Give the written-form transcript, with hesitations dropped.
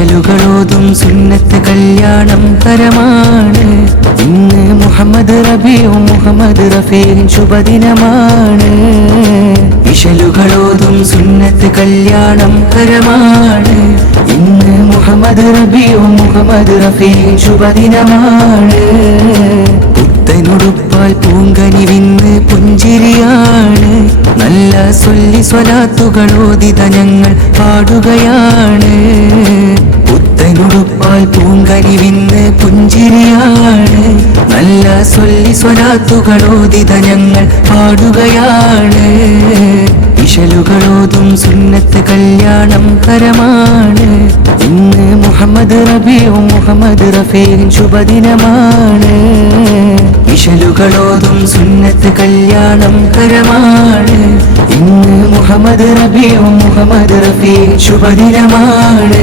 ഇശലുകളോതും സുന്നത്ത് കല്യാണം കരമാണ്. ഇന്ന് മുഹമ്മദ് റബീഉം മുഹമ്മദ് റഫീഖിൻ ശുഭദിനമാണ്. ഇശലുകളോതും സുന്നത്ത് കല്യാണം കരമാണ്. ഇന്ന് മുഹമ്മദ് റബീഉം മുഹമ്മദ് റഫീഖിൻ ശുഭദിനമാണ്. പുത്തനുടുപ്പാൽ പൂങ്കനിവിന്ന് പുഞ്ചിരിയാണ്. നല്ല സ്വല്ലി സ്വലാത്തുകളോദിത ഞങ്ങൾ പാടുകയാണ്. പുത്തനുടുപ്പാൽ പൂങ്കനിവിന്ന് പുഞ്ചിരിയാണ്. നല്ല സ്വല്ലി സ്വലാത്തുകളോദിത ഞങ്ങൾ പാടുകയാണ്. ഇശലുകളോതും സുന്നത്ത് കല്യാണം കരമാണ്. ഇന്ന് മുഹമ്മദ് റബീഉം മുഹമ്മദ് റഫീഖിൻ ശുഭദിനമാണ്. ഇശലുകളോതും സുന്നത്ത് കല്യാണം കരമാണ്. ഇന്ന് മുഹമ്മദ് റബീഉം മുഹമ്മദ് റഫീഖിൻ ശുഭദിനമാണ്.